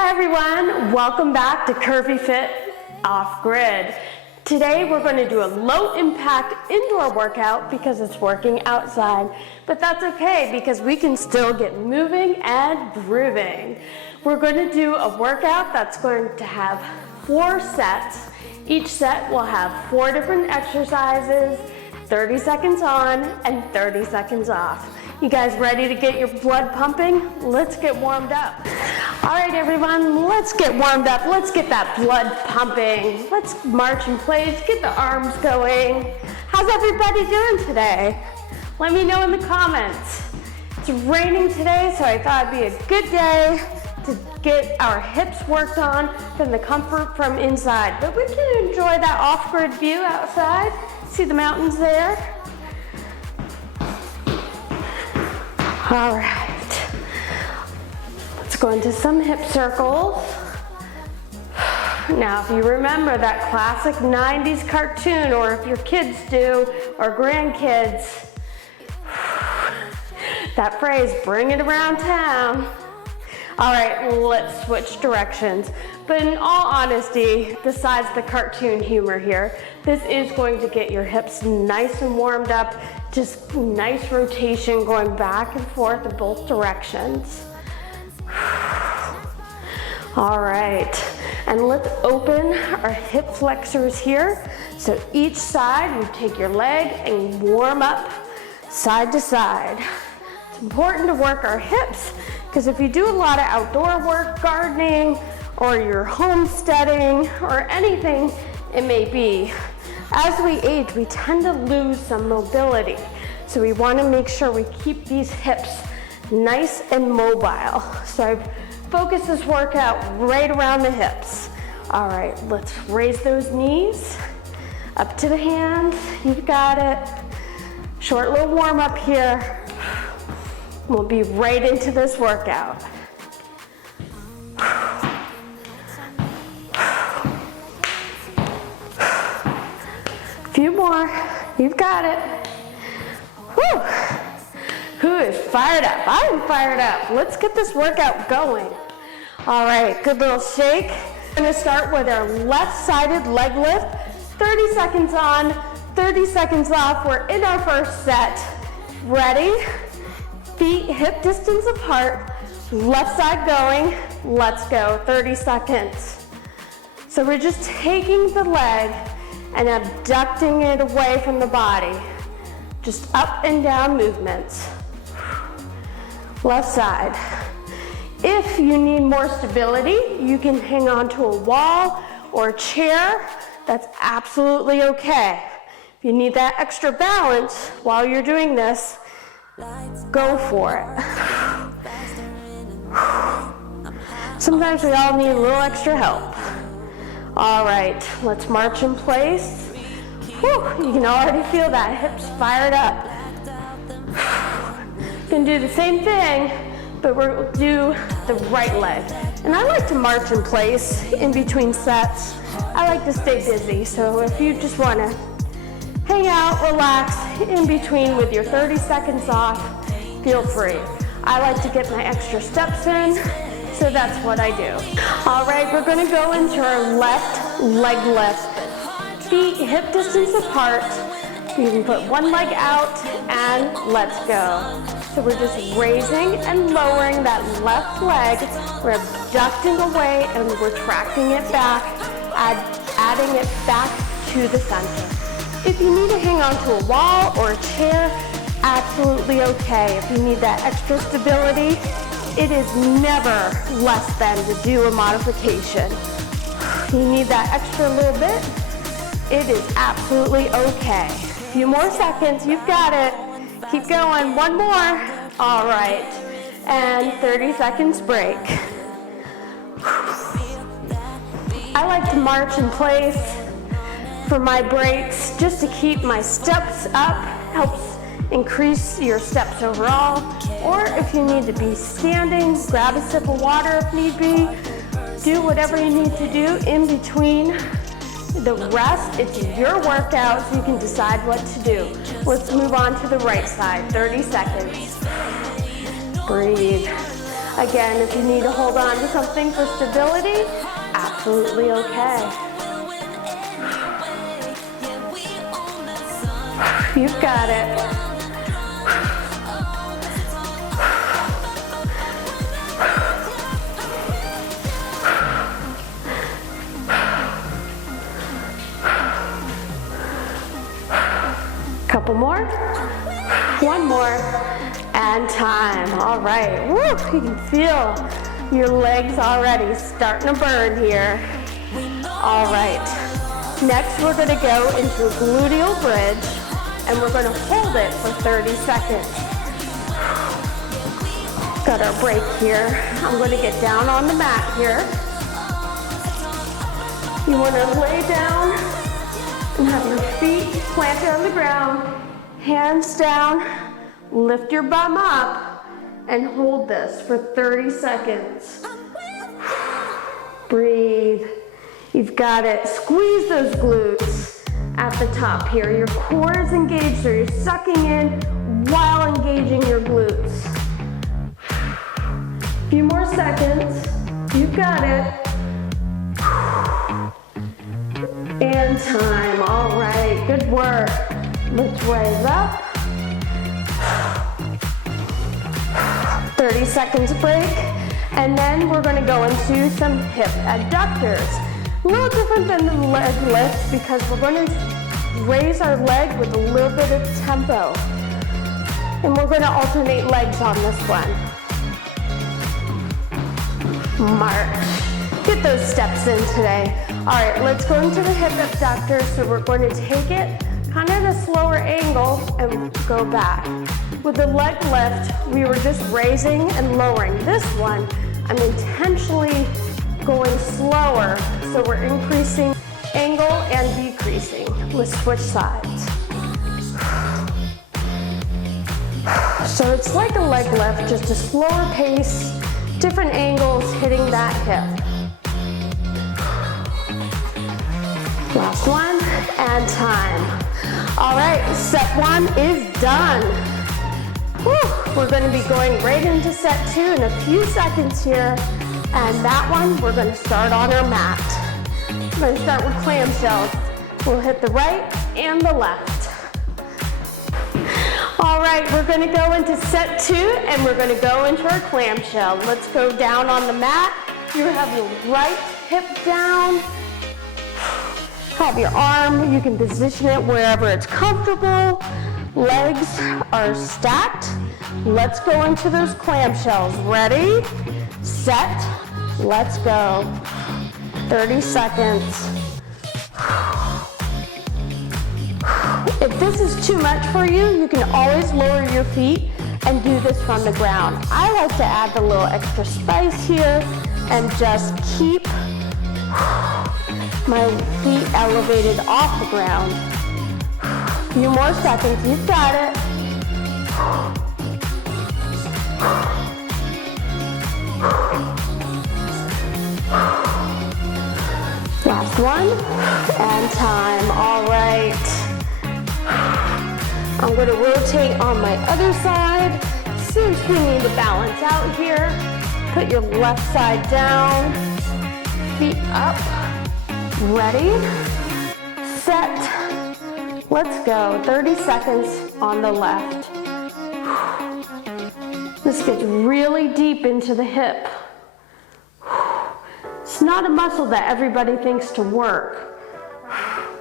Hi everyone, welcome back to Curvy Fit Off Grid. Today we're going to do a low impact indoor workout because it's working outside, but that's okay because we can still get moving and grooving. We're going to do a workout that's going to have 4 sets. Each set will have 4 different exercises, 30 seconds on and 30 seconds off. You guys ready to get your blood pumping? Let's get warmed up. All right, everyone, let's get warmed up. Let's get that blood pumping. Let's march in place, get the arms going. How's everybody doing today? Let me know in the comments. It's raining today, so I thought it'd be a good day to get our hips worked on from the comfort from inside. But we can enjoy that off-grid view outside. See the mountains there? All right, let's go into some hip circles. Now, if you remember that classic 90s cartoon, or if your kids do, or grandkids, that phrase, bring it around town. All right, let's switch directions. But in all honesty, besides the cartoon humor here, this is going to get your hips nice and warmed up, just nice rotation going back and forth in both directions. All right, and let's open our hip flexors here. So each side, you take your leg and warm up side to side. It's important to work our hips because if you do a lot of outdoor work, gardening, or you're homesteading, or anything it may be, as we age, we tend to lose some mobility. So we want to make sure we keep these hips nice and mobile. So I've focused this workout right around the hips. All right, let's raise those knees up to the hands. You've got it. Short little warm up here. We'll be right into this workout. Few more, you've got it. Whew. Who is fired up? I'm fired up. Let's get this workout going. All right, good little shake. We're gonna start with our left-sided leg lift. 30 seconds on, 30 seconds off. We're in our first set. Ready? Feet hip distance apart. Left side going. Let's go, 30 seconds. So we're just taking the leg and abducting it away from the body. Just up and down movements. Left side. If you need more stability, you can hang on to a wall or a chair. That's absolutely okay. If you need that extra balance while you're doing this, go for it. Sometimes we all need a little extra help. All right, let's march in place. Whew, you can already feel that hips fired up. You can do the same thing, but we'll do the right leg. And I like to march in place in between sets. I like to stay busy, so if you just want to hang out, relax in between with your 30 seconds off, feel free. I like to get my extra steps in, so that's what I do. All right, we're gonna go into our left leg lift. Feet hip distance apart. You can put one leg out and let's go. So we're just raising and lowering that left leg. We're abducting away and we're tracting it back, adding it back to the center. If you need to hang onto a wall or a chair, absolutely okay. If you need that extra stability, it is never less than to do a modification. You need that extra little bit, it is absolutely okay. A few more seconds, you've got it. Keep going, one more. All right, and 30 seconds break. I like to march in place for my breaks just to keep my steps up, helps increase your steps overall. Or if you need to be standing, grab a sip of water if need be. Do whatever you need to do in between. The rest, it's your workout, so you can decide what to do. Let's move on to the right side, 30 seconds. Breathe. Again, if you need to hold on to something for stability, absolutely okay. You've got it. Couple more. One more. And time. All right. Woo, you can feel your legs already starting to burn here. All right. Next, we're going to go into a gluteal bridge, and we're going to hold it for 30 seconds. Got our break here. I'm going to get down on the mat here. You want to lay down and have your feet planted on the ground, hands down, lift your bum up, and hold this for 30 seconds. Breathe. You've got it. Squeeze those glutes at the top here. Your core is engaged, so you're sucking in while engaging your glutes. A few more seconds. You've got it. And time. All right, good work. Let's raise up. 30 seconds break. And then we're gonna go into some hip adductors. A little different than the leg lift because we're gonna raise our leg with a little bit of tempo. And we're gonna alternate legs on this one. March. Get those steps in today. All right, let's go into the hip abductor. So we're going to take it kind of at a slower angle and go back. With the leg lift, we were just raising and lowering. This one, I'm intentionally going slower. So we're increasing angle and decreasing. Let's switch sides. So it's like a leg lift, just a slower pace, different angles hitting that hip. Last one, and time. All right, set one is done. Whew, we're gonna be going right into set two in a few seconds here. And that one, we're gonna start on our mat. We're gonna start with clam shells. We'll hit the right and the left. All right, we're gonna go into set two and we're gonna go into our clam shell. Let's go down on the mat. You have your right hip down. Have your arm, you can position it wherever it's comfortable. Legs are stacked. Let's go into those clamshells. Ready, set, let's go. 30 seconds. If this is too much for you, you can always lower your feet and do this from the ground. I like to add a little extra spice here and just keep my feet elevated off the ground. A few more seconds, you've got it. Last one, and time, all right. I'm gonna rotate on my other side. Since we need to balance out here, put your left side down, feet up. Ready, set, let's go. 30 seconds on the left. This gets really deep into the hip. It's not a muscle that everybody thinks to work,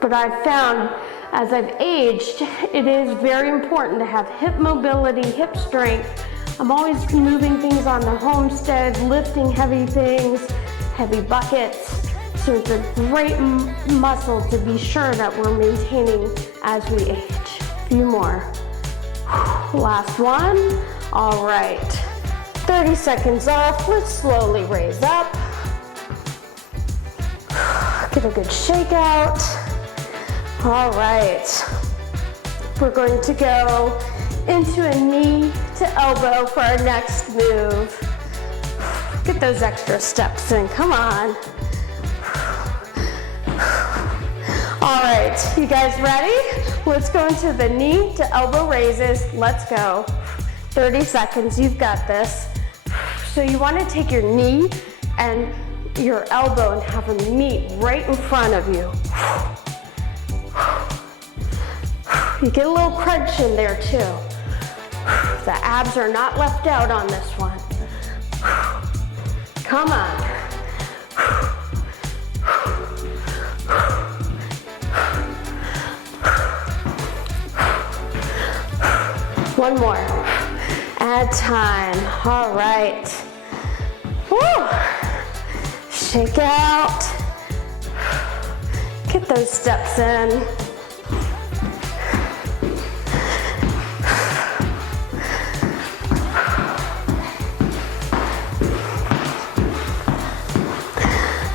but I've found as I've aged, it is very important to have hip mobility, hip strength. I'm always moving things on the homestead, lifting heavy things, heavy buckets. So it's a great muscle to be sure that we're maintaining as we age. A few more. Last one. All right. 30 seconds off. Let's slowly raise up. Get a good shake out. All right. We're going to go into a knee to elbow for our next move. Get those extra steps in. Come on. All right, you guys ready? Let's go into the knee to elbow raises. Let's go. 30 seconds, you've got this. So you want to take your knee and your elbow and have them meet right in front of you. You get a little crunch in there too. The abs are not left out on this one. Come on. One more. Add time. All right. Woo. Shake out. Get those steps in.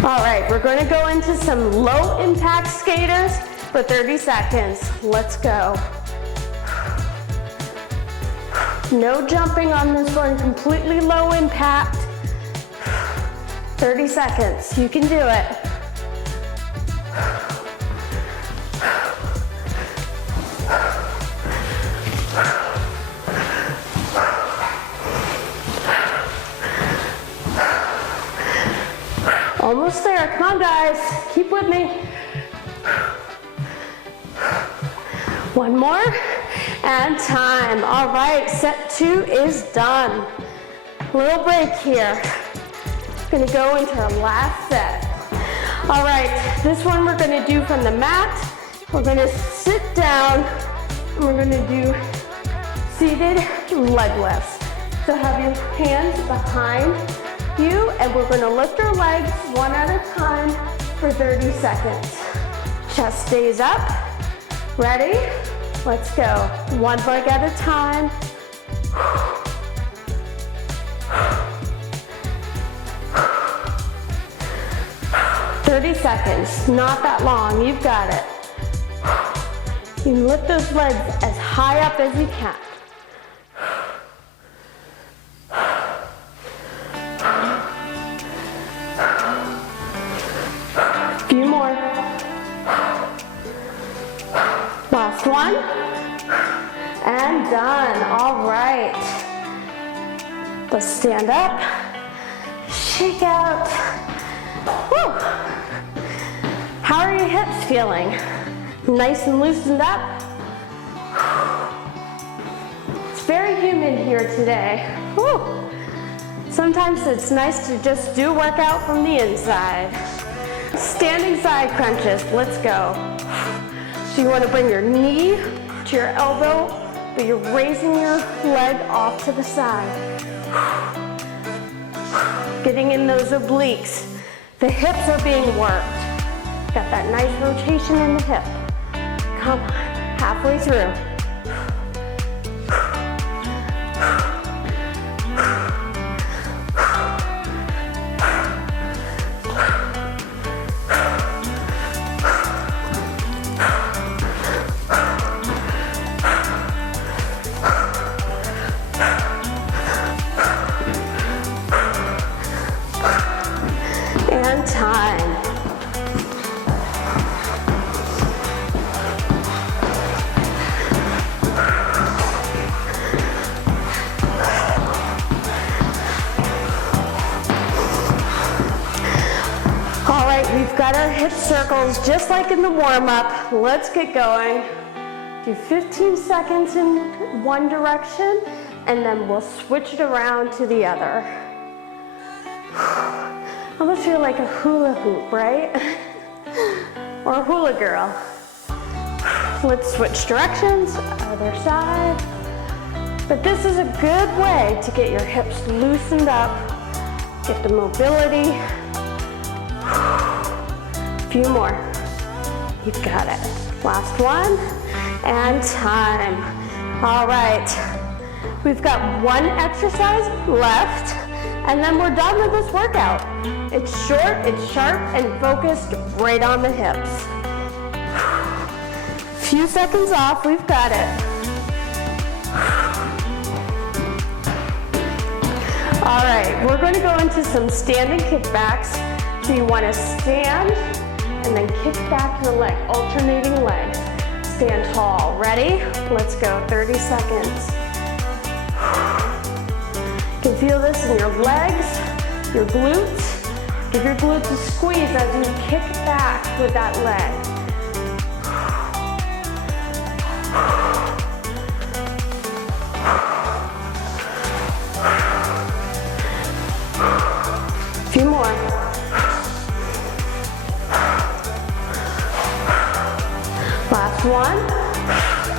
All right, we're going to go into some low impact skaters for 30 seconds. Let's go. No jumping on this one, completely low impact. 30 seconds, you can do it. Almost there, come on guys, keep with me. One more, and time. All right, set 2 is done. Little break here. Gonna go into our last set. All right, this one we're gonna do from the mat. We're gonna sit down, and we're gonna do seated leg lifts. So have your hands behind you, and we're gonna lift our legs one at a time for 30 seconds. Chest stays up. Ready? Let's go. One leg at a time. 30 seconds, not that long, you've got it. You can lift those legs as high up as you can. Few more. Last one. And done. All right. Let's stand up. Shake out. Woo. How are your hips feeling? Nice and loosened up? It's very humid here today. Woo. Sometimes it's nice to just do a workout from the inside. Standing side crunches, let's go. So you want to bring your knee to your elbow, but you're raising your leg off to the side. Getting in those obliques. The hips are being worked. Got that nice rotation in the hip. Come on, halfway through. And time. All right, we've got our hip circles just like in the warm-up. Let's get going. Do 15 seconds in one direction, and then we'll switch it around to the other. I almost feel like a hula hoop, right? Or a hula girl. Let's switch directions, other side. But this is a good way to get your hips loosened up, get the mobility. A few more. You've got it. Last one, and time. All right, we've got one exercise left, and then we're done with this workout. It's short, it's sharp, and focused right on the hips. Few seconds off, we've got it. All right, we're going to go into some standing kickbacks. So you want to stand and then kick back your leg, alternating legs. Stand tall. Ready? Let's go. 30 seconds. You can feel this in your legs, your glutes. Give your glutes a squeeze as you kick back with that leg. A few more. Last one.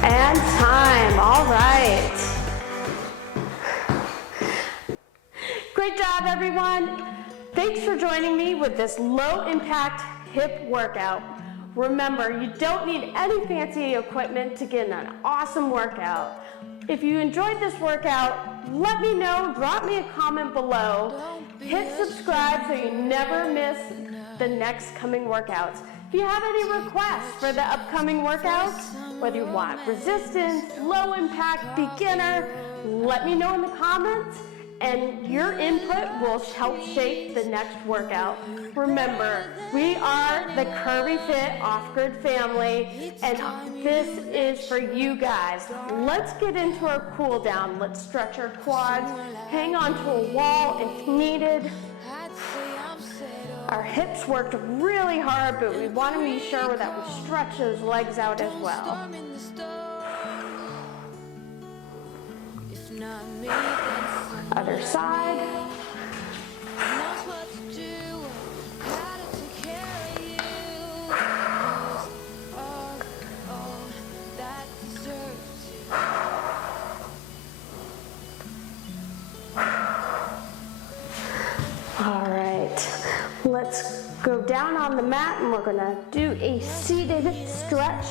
And time. All right. Great job, everyone. Thanks for joining me with this low impact hip workout. Remember, you don't need any fancy equipment to get an awesome workout. If you enjoyed this workout, let me know, drop me a comment below. Hit subscribe so you never miss the next coming workouts. If you have any requests for the upcoming workouts, whether you want resistance, low impact, beginner, let me know in the comments. And your input will help shape the next workout. Remember, we are the Curvy Fit Off-Grid family, and this is for you guys. Let's get into our cool down. Let's stretch our quads, hang onto a wall if needed. Our hips worked really hard, but we want to be sure that we stretch those legs out as well. Other side. All right, let's go down on the mat and we're gonna do a seated stretch.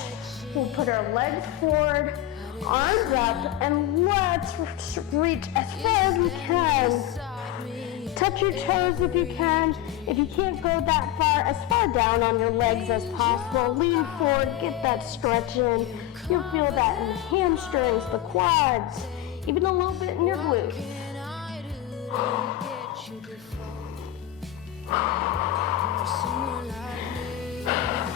We'll put our legs forward, arms up, and let's reach as far as we can. Touch your toes if you can. If you can't go that far, as far down on your legs as possible. Lean forward, get that stretch in. You'll feel that in the hamstrings, the quads, even a little bit in your glutes.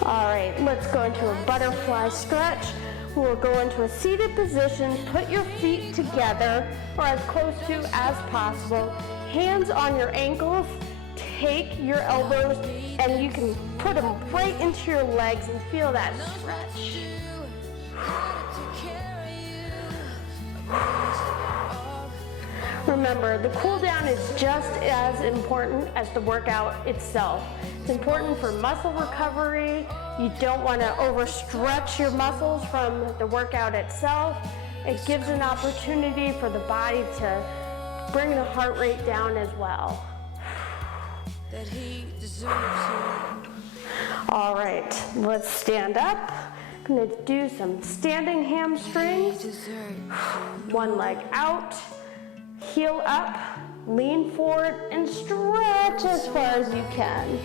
All right, let's go into a butterfly stretch. We'll go into a seated position. Put your feet together or as close to as possible. Hands on your ankles. Take your elbows and you can put them right into your legs and feel that stretch. Remember, the cool down is just as important as the workout itself. It's important for muscle recovery. You don't want to overstretch your muscles from the workout itself. It gives an opportunity for the body to bring the heart rate down as well. All right, let's stand up. I'm going to do some standing hamstrings. One leg out. Heel up, lean forward, and stretch as far as you can.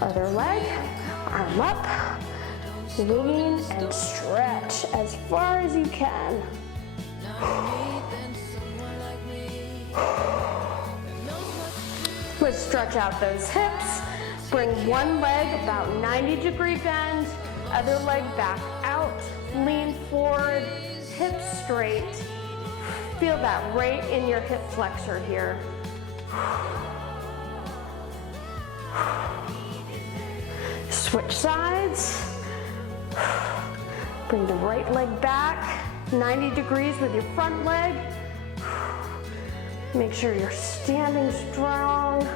Other leg, arm up, lean and stretch as far as you can. Let's stretch out those hips. Bring one leg about 90-degree bend, other leg back out, lean forward, hips straight. Feel that right in your hip flexor here. Switch sides. Bring the right leg back, 90 degrees with your front leg. Make sure you're standing strong.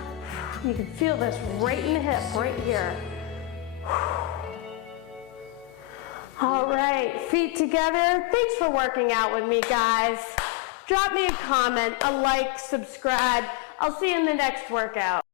You can feel this right in the hip, right here. All right, feet together. Thanks for working out with me, guys. Drop me a comment, a like, subscribe. I'll see you in the next workout.